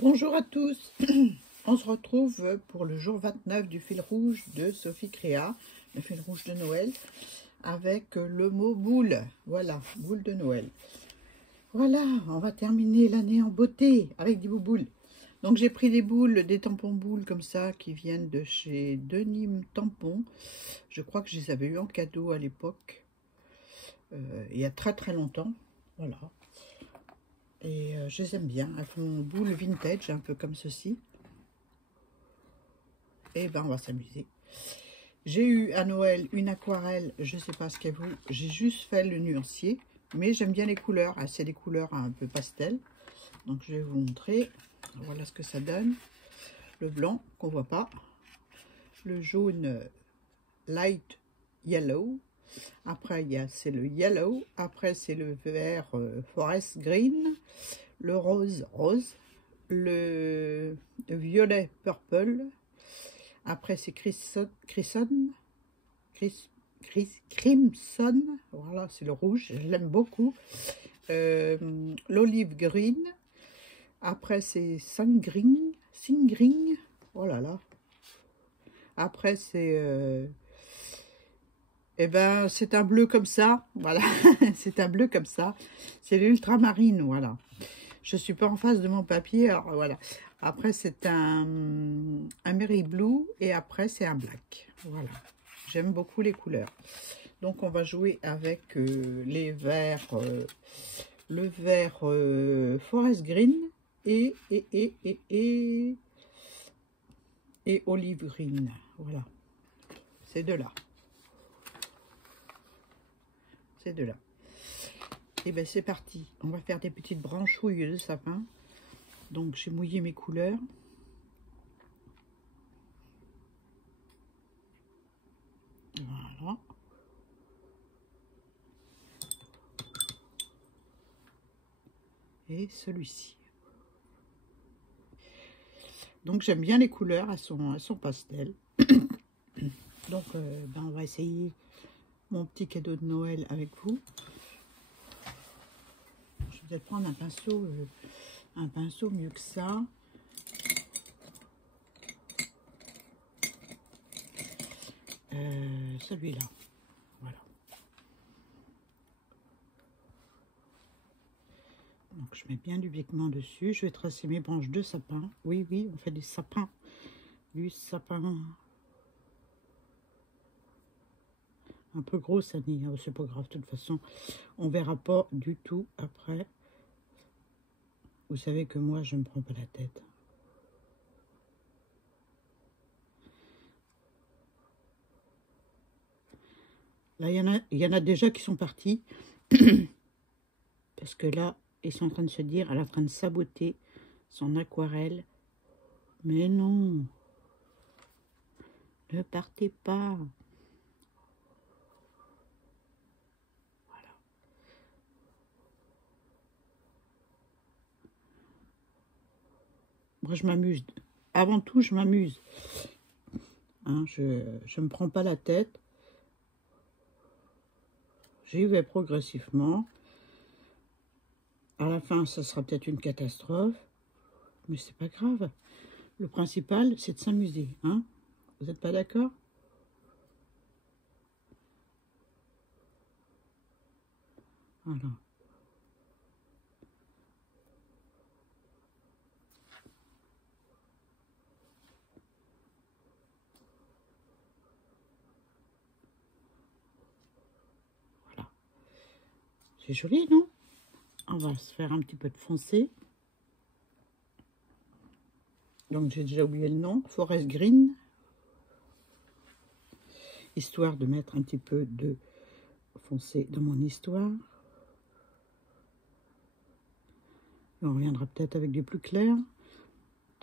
Bonjour à tous, on se retrouve pour le jour 29 du fil rouge de Sophie Créa, le fil rouge de Noël, avec le mot boule, voilà, boule de Noël. Voilà, on va terminer l'année en beauté avec des bouboules. Donc j'ai pris des boules, des tampons boules comme ça, qui viennent de chez Denim Tampon. Je crois que je les avais eu en cadeau à l'époque, il y a très longtemps, voilà. Et je les aime bien, elles font boule vintage, un peu comme ceci. Et ben on va s'amuser. J'ai eu à Noël une aquarelle, je ne sais pas ce qu'elle vaut, j'ai juste fait le nuancier, mais j'aime bien les couleurs, c'est des couleurs un peu pastel. Donc je vais vous montrer, voilà ce que ça donne. Le blanc qu'on voit pas, le jaune light yellow, après c'est le yellow, après c'est le vert forest green, le rose rose, le violet purple, après c'est crimson, voilà c'est le rouge, je l'aime beaucoup, l'olive green, après c'est singring, oh là là, après c'est et ben c'est un bleu comme ça, voilà, c'est un bleu comme ça, c'est l'ultramarine, voilà. Je suis pas en face de mon papier, alors voilà. Après c'est un Mary Blue et après c'est un black, voilà. J'aime beaucoup les couleurs. Donc on va jouer avec les verts, le vert forest green et olive green, voilà. Ces deux-là. Ces deux-là. Et bien c'est parti, on va faire des petites branchouilles de sapin. Donc j'ai mouillé mes couleurs. Voilà. Et celui-ci. Donc j'aime bien les couleurs, elles sont pastel. Donc ben, on va essayer mon petit cadeau de Noël avec vous. Je vais peut-être prendre un pinceau mieux que ça. Celui-là, voilà. Donc je mets bien du pigment dessus. Je vais tracer mes branches de sapin. Oui, on fait des sapins. Du sapin. Un peu gros, ça dit. C'est pas grave, de toute façon. On verra pas du tout après. Vous savez que moi, je ne me prends pas la tête. Là, il y en a déjà qui sont partis. Parce que là, ils sont en train de se dire, elle est en train de saboter son aquarelle. Mais non. Ne partez pas. Voilà. Moi, je m'amuse. Avant tout, je m'amuse. Hein, je ne me prends pas la tête. J'y vais progressivement. À la fin, ça sera peut-être une catastrophe. Mais c'est pas grave. Le principal, c'est de s'amuser. Hein? Vous n'êtes pas d'accord? Voilà. Voilà. C'est joli, non? On va se faire un petit peu de foncé. Donc j'ai déjà oublié le nom, Forest Green. Histoire de mettre un petit peu de foncé dans mon histoire. Et on reviendra peut-être avec du plus clair.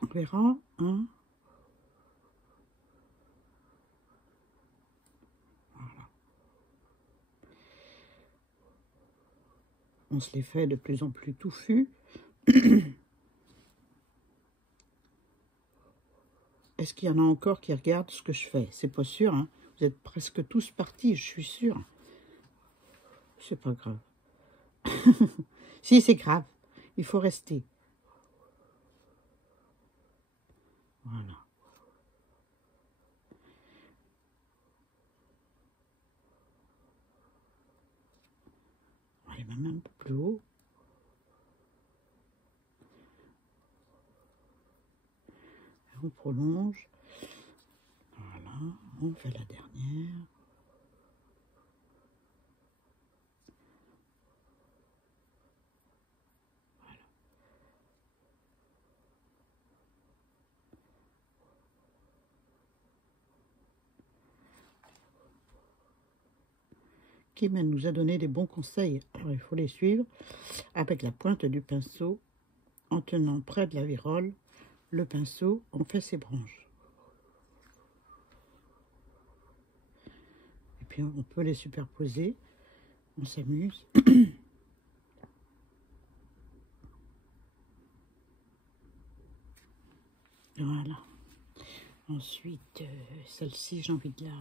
On verra, hein. Voilà. On se les fait de plus en plus touffus. Est-ce qu'il y en a encore qui regardent ce que je fais? C'est pas sûr, hein. Vous êtes presque tous partis, je suis sûre. C'est pas grave. Si, c'est grave. Il faut rester. Voilà. On va aller même un peu plus haut. On prolonge. Voilà, on fait la dernière. Voilà. Kim nous a donné des bons conseils. Alors il faut les suivre avec la pointe du pinceau en tenant près de la virole. Le pinceau, on fait ses branches. Et puis on peut les superposer. On s'amuse. Voilà. Ensuite, celle-ci, j'ai envie de la...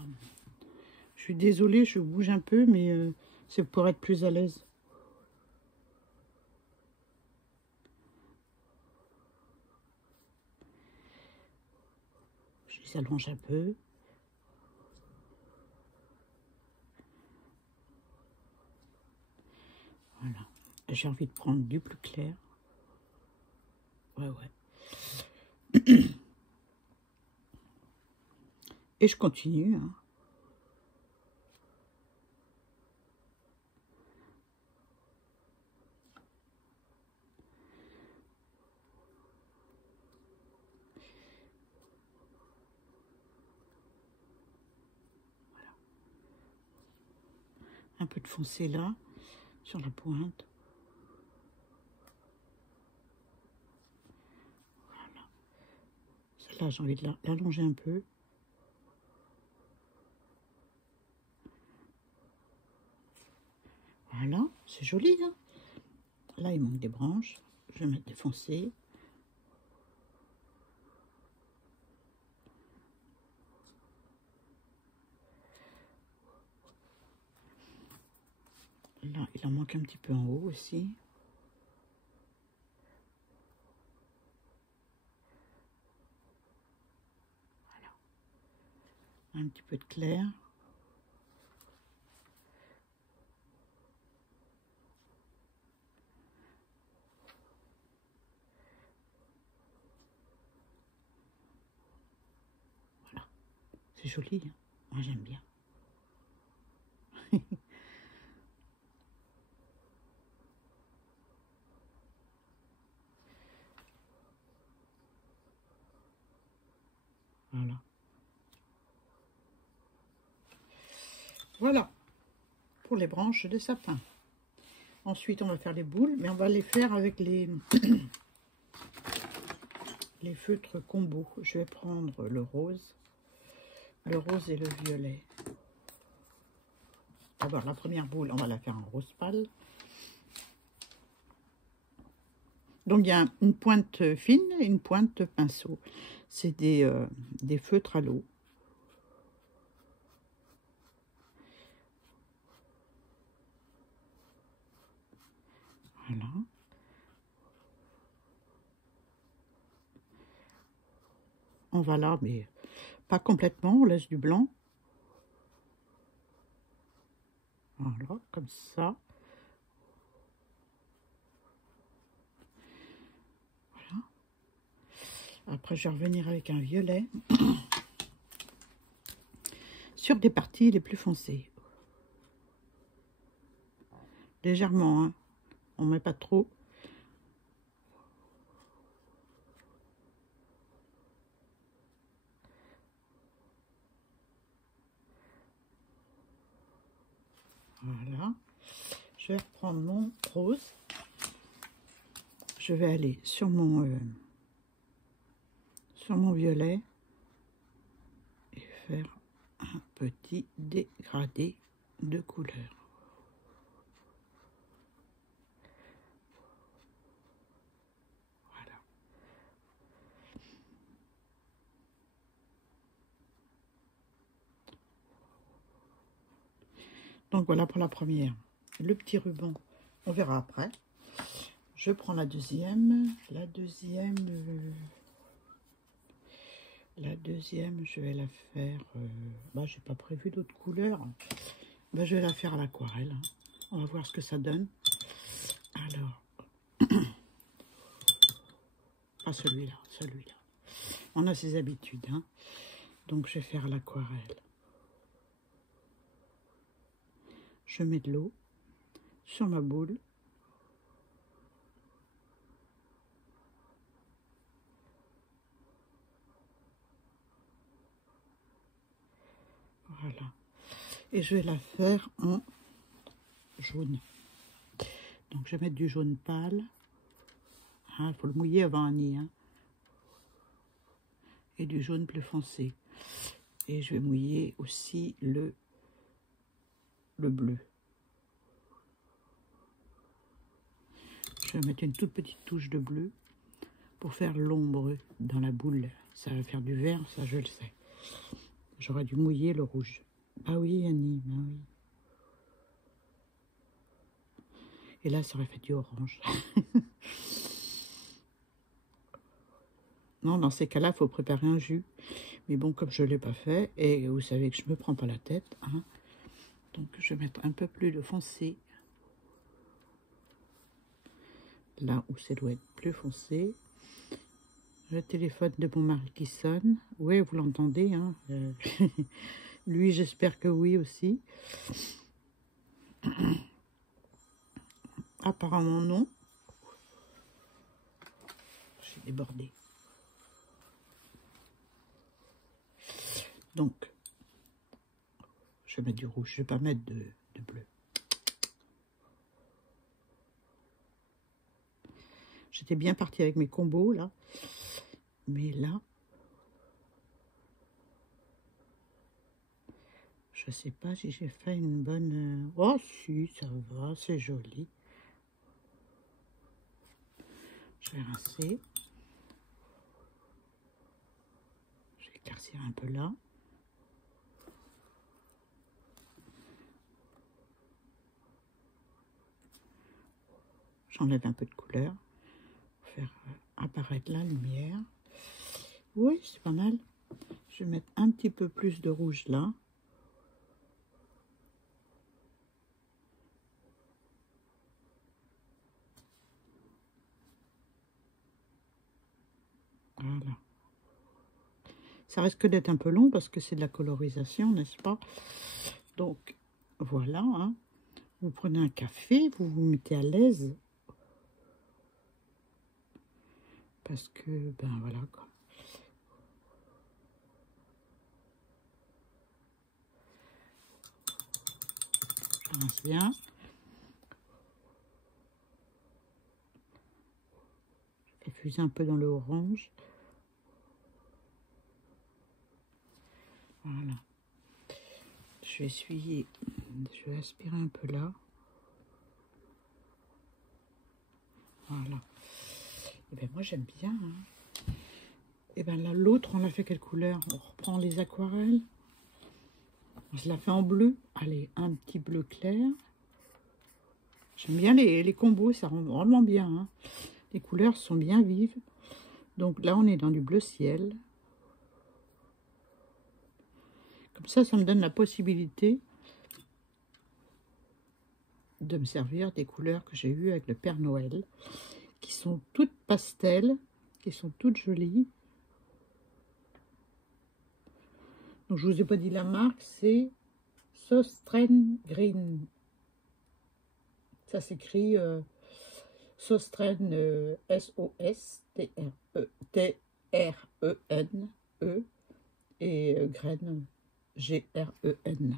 Je suis désolée, je bouge un peu, mais c'est pour être plus à l'aise. Je les allonge un peu. Voilà. J'ai envie de prendre du plus clair. Ouais, ouais. Et je continue. Hein. Voilà. Un peu de foncé là, sur la pointe. Voilà. Celle-là, j'ai envie de l'allonger un peu. Voilà, c'est joli. Hein. Là, il manque des branches. Je vais mettre des foncés. Là, il en manque un petit peu en haut aussi. Voilà. Un petit peu de clair. Voilà. C'est joli. Hein. Moi, j'aime bien. Voilà. Voilà pour les branches de sapin. Ensuite, on va faire les boules, mais on va les faire avec les, les feutres combo. Je vais prendre le rose et le violet. D'abord, la première boule, on va la faire en rose pâle. Donc, il y a une pointe fine et une pointe pinceau. C'est des feutres à l'eau. Voilà. On va là, mais pas complètement, on laisse du blanc. Voilà, comme ça. Voilà. Après, je vais revenir avec un violet sur des parties les plus foncées. Légèrement, hein. On ne met pas trop. Voilà. Je vais reprendre mon rose. Je vais aller sur mon violet et faire un petit dégradé de couleur. Voilà. Donc voilà pour la première. Le petit ruban, on verra après. Je prends la deuxième. La deuxième, La deuxième, je vais la faire... bah, j'ai pas prévu d'autres couleurs. Bah, je vais la faire à l'aquarelle. Hein. On va voir ce que ça donne. Alors... pas celui-là, celui-là. On a ses habitudes. Hein. Donc, je vais faire l'aquarelle. Je mets de l'eau sur ma boule. Voilà. Et je vais la faire en jaune. Donc, je vais mettre du jaune pâle. Il faut le mouiller avant un nid. Hein. Et du jaune plus foncé. Et je vais mouiller aussi le bleu. Je vais mettre une toute petite touche de bleu pour faire l'ombre dans la boule. Ça va faire du vert, ça je le sais. J'aurais dû mouiller le rouge. Ah oui, Annie, bah oui. Et là, ça aurait fait du orange. Non, dans ces cas-là, il faut préparer un jus. Mais bon, comme je ne l'ai pas fait, et vous savez que je ne me prends pas la tête, hein, donc je vais mettre un peu plus de foncé. Là où ça doit être plus foncé. Le téléphone de mon mari qui sonne. Oui, vous l'entendez. Hein, lui, j'espère que oui aussi. Apparemment non. J'ai débordé. Donc, je vais mettre du rouge. Je ne vais pas mettre de bleu. J'étais bien partie avec mes combos, là. Mais là, je sais pas si j'ai fait une bonne... Oh, si, ça va, c'est joli. Je vais rincer. Je vais éclaircir un peu là. J'enlève un peu de couleur pour faire apparaître la lumière. Oui, c'est pas mal. Je vais mettre un petit peu plus de rouge là. Voilà. Ça risque d'être un peu long parce que c'est de la colorisation, n'est-ce pas? Donc, voilà. Hein. Vous prenez un café, vous vous mettez à l'aise. Parce que, ben voilà quoi. Je rince bien. Je vais fuser un peu dans le orange. Voilà. Je vais essuyer, je vais aspirer un peu là. Voilà. Et ben moi j'aime bien. Hein. Et ben là l'autre on l'a fait quelle couleur? On reprend les aquarelles. Je la fais en bleu. Allez, un petit bleu clair. J'aime bien les combos, ça rend vraiment bien. Hein. Les couleurs sont bien vives. Donc là on est dans du bleu ciel. Comme ça me donne la possibilité de me servir des couleurs que j'ai eues avec le Père Noël, qui sont toutes pastel, qui sont toutes jolies. Donc je vous ai pas dit la marque, c'est Sostren Green. Ça s'écrit Sostren S-O-S-T-R-E-N-E et Graine G-R-E-N.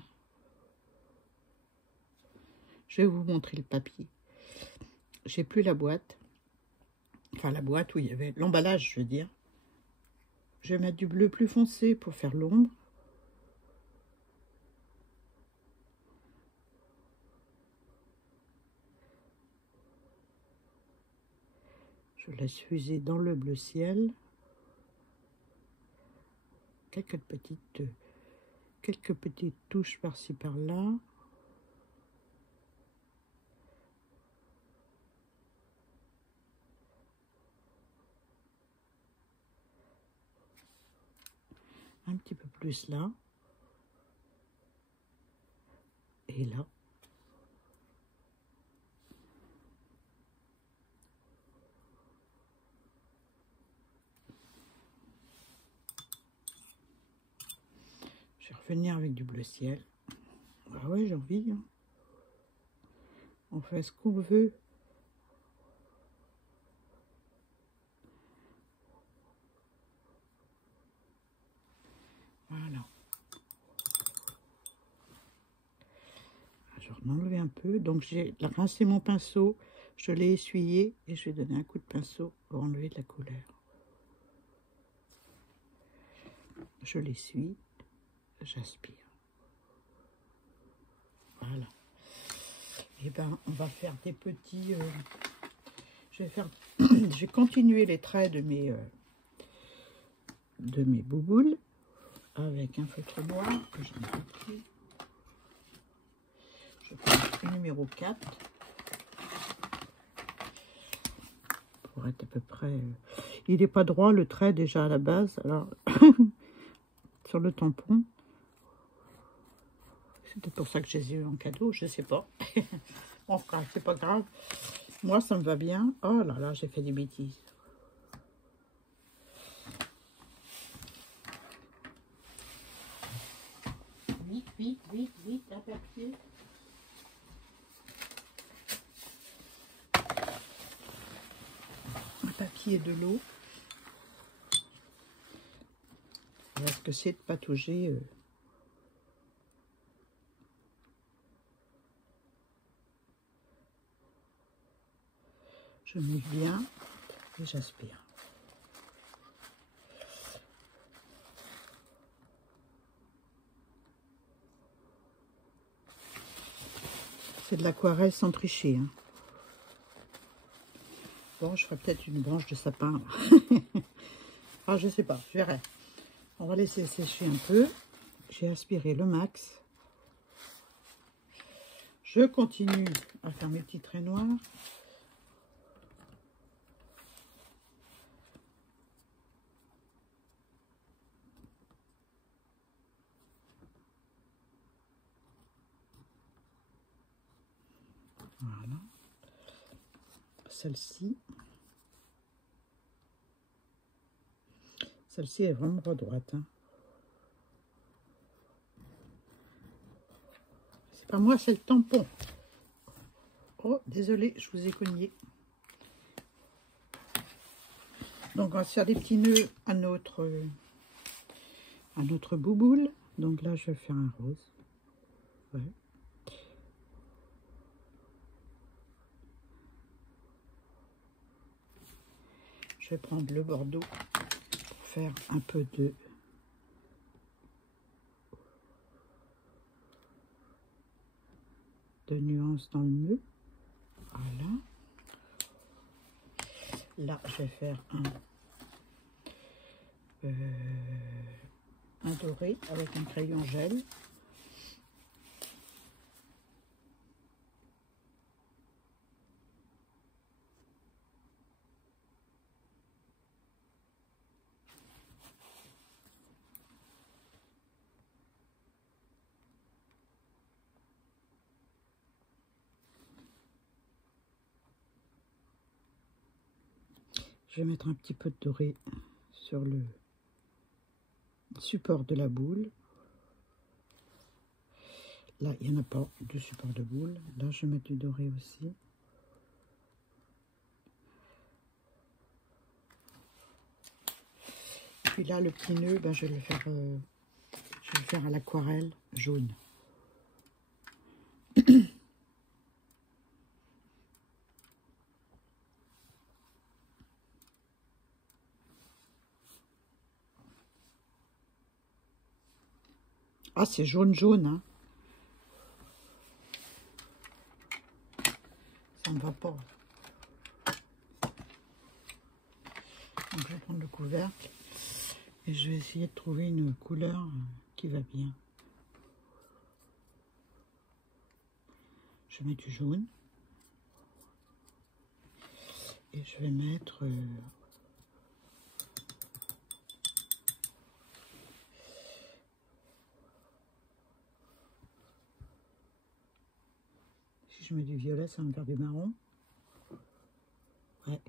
Je vais vous montrer le papier. J'ai plus la boîte. Enfin, la boîte où il y avait l'emballage, je veux dire. Je vais mettre du bleu plus foncé pour faire l'ombre. Je laisse fuser dans le bleu ciel. Quelques petites touches par-ci par-là. un petit peu plus là. Et là. Je vais revenir avec du bleu ciel. Ah ouais, j'ai envie. Hein. On fait ce qu'on veut. Voilà. Je vais en enlever un peu. Donc j'ai rincé mon pinceau, je l'ai essuyé et je vais donner un coup de pinceau pour enlever de la couleur. Je l'essuie, j'aspire. Voilà. Et ben on va faire des petits. Je vais continuer les traits de mes bouboules avec un feutre noir que je n'ai pas pris. Je prends le numéro 4 pour être à peu près... Il n'est pas droit le trait déjà à la base, alors sur le tampon. C'était pour ça que j'ai eu en cadeau, je sais pas. Enfin, c'est pas grave. Moi, ça me va bien. Oh là là, j'ai fait des bêtises. Vite, vite, vite, vite, un papier. Un papier et de l'eau. Parce que c'est de patauger. Je mouille bien et j'aspire. C'est de l'aquarelle sans tricher. Hein. Bon, je ferai peut-être une branche de sapin. Ah, je sais pas, je verrai. On va laisser sécher un peu. J'ai aspiré le max. Je continue à faire mes petits traits noirs. Voilà. Celle-ci est vraiment pas droite. Hein. C'est pas moi, c'est le tampon. Oh, désolé, je vous ai cogné. Donc, on va faire des petits nœuds à notre bouboule. Donc là, je vais faire un rose. Ouais. Je vais prendre le bordeaux pour faire un peu de nuances dans le nœud. Voilà. Là, je vais faire un doré avec un crayon gel. Je vais mettre un petit peu de doré sur le support de la boule. Là, il n'y en a pas de support de boule. Là, je vais mettre du doré aussi. Et puis là, le petit nœud, ben, je vais le faire à l'aquarelle jaune. Ah, c'est jaune, jaune, hein. Ça ne va pas. Donc, je vais prendre le couvercle et je vais essayer de trouver une couleur qui va bien. Je mets du jaune. Et je vais mettre je mets du violet, ça va me faire du marron. Ouais.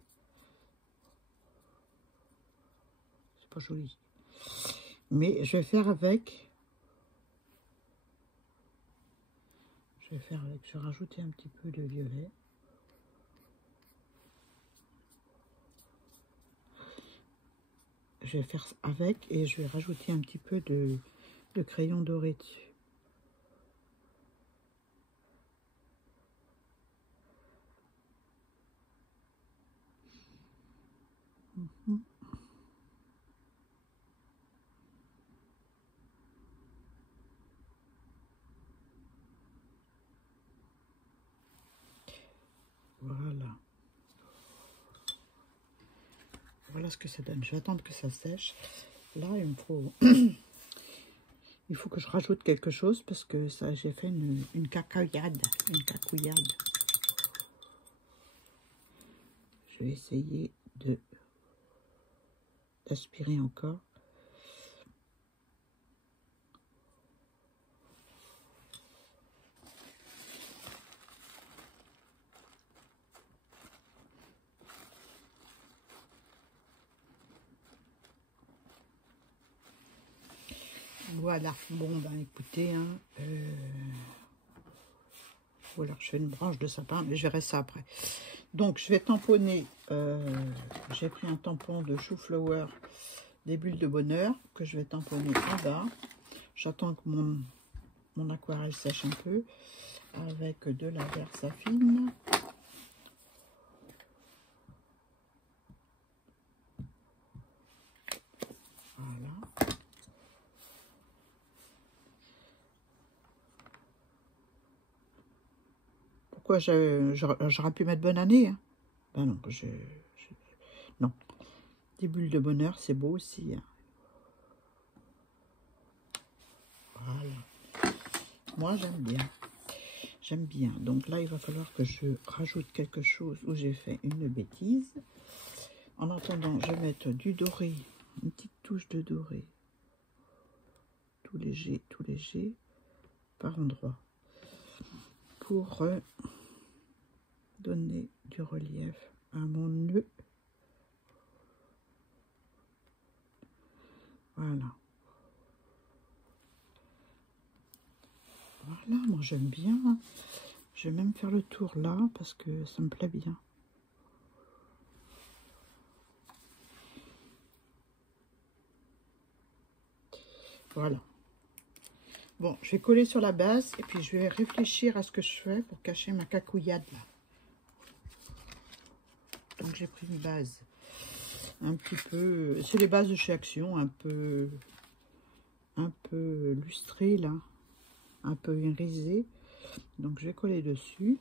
C'est pas joli. Mais je vais faire avec. Je vais rajouter un petit peu de violet. Je vais faire avec et je vais rajouter un petit peu de crayon doré dessus. Voilà. Voilà ce que ça donne. Je vais attendre que ça sèche. Là, il me faut... il faut que je rajoute quelque chose parce que ça, j'ai fait une cacouillade. Une cacouillade. Je vais essayer d'aspirer encore. Voilà, bon ben écoutez, hein, ou alors je fais une branche de sapin, mais je verrai ça après. Donc je vais tamponner, j'ai pris un tampon de chou-flower, des bulles de bonheur, que je vais tamponner en bas. J'attends que mon aquarelle sèche un peu, avec de la Versafine. Voilà. Pourquoi j'aurais pu mettre bonne année, hein. Ben non, non. Des bulles de bonheur, c'est beau aussi, hein. Voilà. Moi, j'aime bien. J'aime bien. Donc là, il va falloir que je rajoute quelque chose où j'ai fait une bêtise. En attendant, je vais mettre du doré, une petite touche de doré. Tout léger, par endroit. Pour donner du relief à mon nœud. Voilà. Voilà, moi j'aime bien. Je vais même faire le tour là parce que ça me plaît bien. Voilà. Bon, je vais coller sur la base et puis je vais réfléchir à ce que je fais pour cacher ma cacouillade là. Donc j'ai pris une base un petit peu, c'est les bases de chez Action, un peu lustrées là, un peu irisées. Donc je vais coller dessus,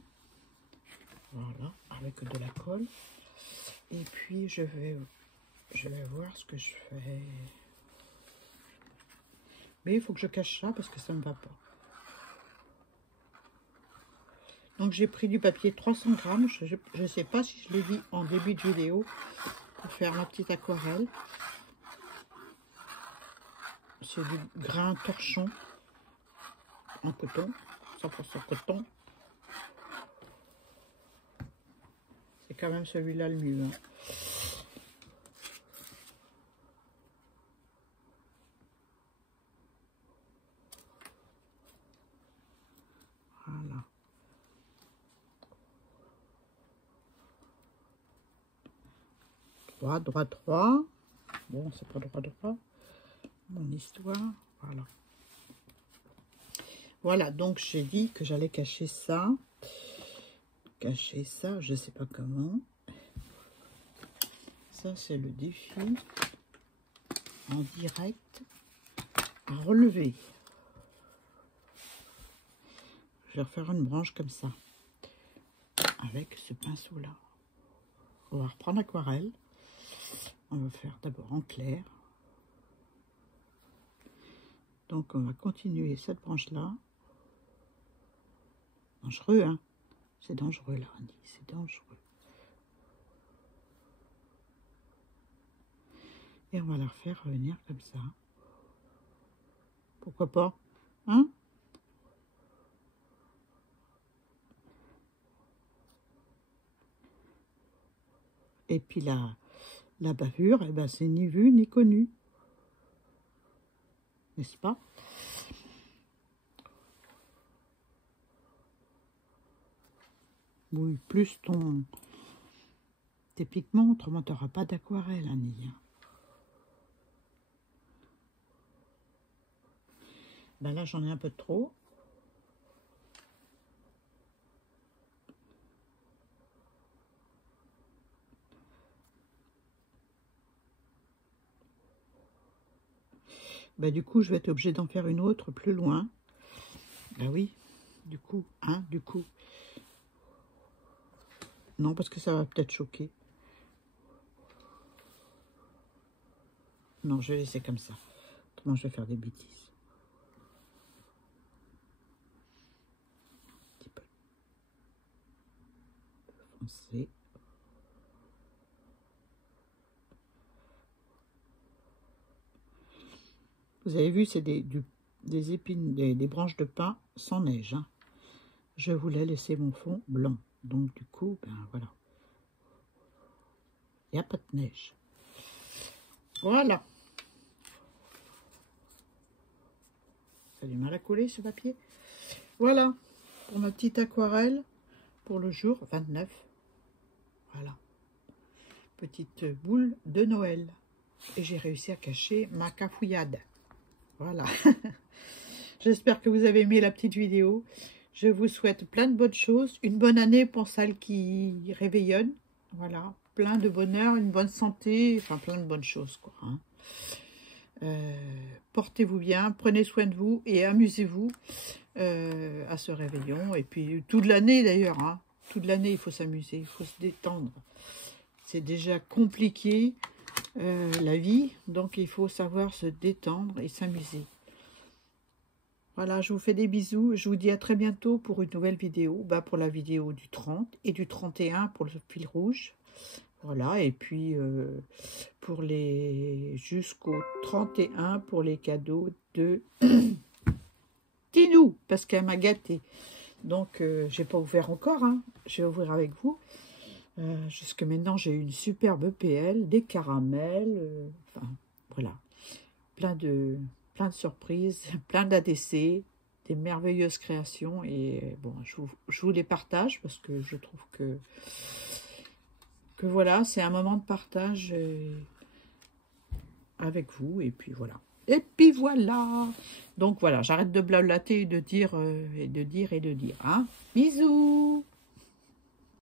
voilà, avec de la colle. Et puis je vais voir ce que je fais. Mais il faut que je cache ça parce que ça ne va pas. Donc j'ai pris du papier 300 grammes. Je ne sais pas si je l'ai dit en début de vidéo pour faire ma petite aquarelle. C'est du grain torchon en coton, 100% coton. C'est quand même celui-là le mieux, hein. Voilà. Droit, droit, droit. Bon, c'est pas droit, droit. Mon histoire. Voilà. Voilà, donc j'ai dit que j'allais cacher ça. Cacher ça, je sais pas comment. Ça, c'est le défi en direct à relever. Je vais refaire une branche comme ça avec ce pinceau là. On va reprendre l'aquarelle. On va faire d'abord en clair. Donc on va continuer cette branche là. Dangereux, hein? C'est dangereux là, Annie, c'est dangereux. Et on va la refaire revenir comme ça. Pourquoi pas? Hein? Et puis la bavure, eh ben, c'est ni vu ni connu. N'est-ce pas? Oui, plus tes pigments, autrement tu n'auras pas d'aquarelle, Annie. Ben là, j'en ai un peu trop. Ben, du coup, je vais être obligée d'en faire une autre plus loin. Ben oui, du coup, du coup. Non, parce que ça va peut-être choquer. Non, je vais laisser comme ça. Autrement, je vais faire des bêtises. Un petit peu foncé. Vous avez vu, c'est des épines, des branches de pin sans neige. Hein. Je voulais laisser mon fond blanc. Donc, du coup, ben voilà. Il n'y a pas de neige. Voilà. Ça a du mal à coller ce papier. Voilà. Pour ma petite aquarelle. Pour le jour 29. Voilà. Petite boule de Noël. Et j'ai réussi à cacher ma cafouillade. Voilà. J'espère que vous avez aimé la petite vidéo. Je vous souhaite plein de bonnes choses. Une bonne année pour celles qui réveillonnent. Voilà. Plein de bonheur, une bonne santé. Enfin, plein de bonnes choses, quoi. Hein. Portez-vous bien, prenez soin de vous et amusez-vous à ce réveillon. Et puis, toute l'année d'ailleurs. Hein. Toute l'année, il faut s'amuser, il faut se détendre. C'est déjà compliqué, la vie. Donc, il faut savoir se détendre et s'amuser. Voilà, je vous fais des bisous. Je vous dis à très bientôt pour une nouvelle vidéo. Bah, pour la vidéo du 30 et du 31 pour le fil rouge. Voilà, et puis pour les jusqu'au 31 pour les cadeaux de Tinou, parce qu'elle m'a gâté. Donc, j'ai pas ouvert encore. Hein. Je vais ouvrir avec vous. Jusque maintenant, j'ai eu une superbe PL, des caramels. Enfin, voilà. Plein de surprises, plein d'ADC, des merveilleuses créations. Et bon, je vous les partage parce que je trouve que voilà, c'est un moment de partage avec vous. Et puis voilà. Et puis voilà. Donc voilà, j'arrête de blablater et de dire et de dire. Hein. Bisous.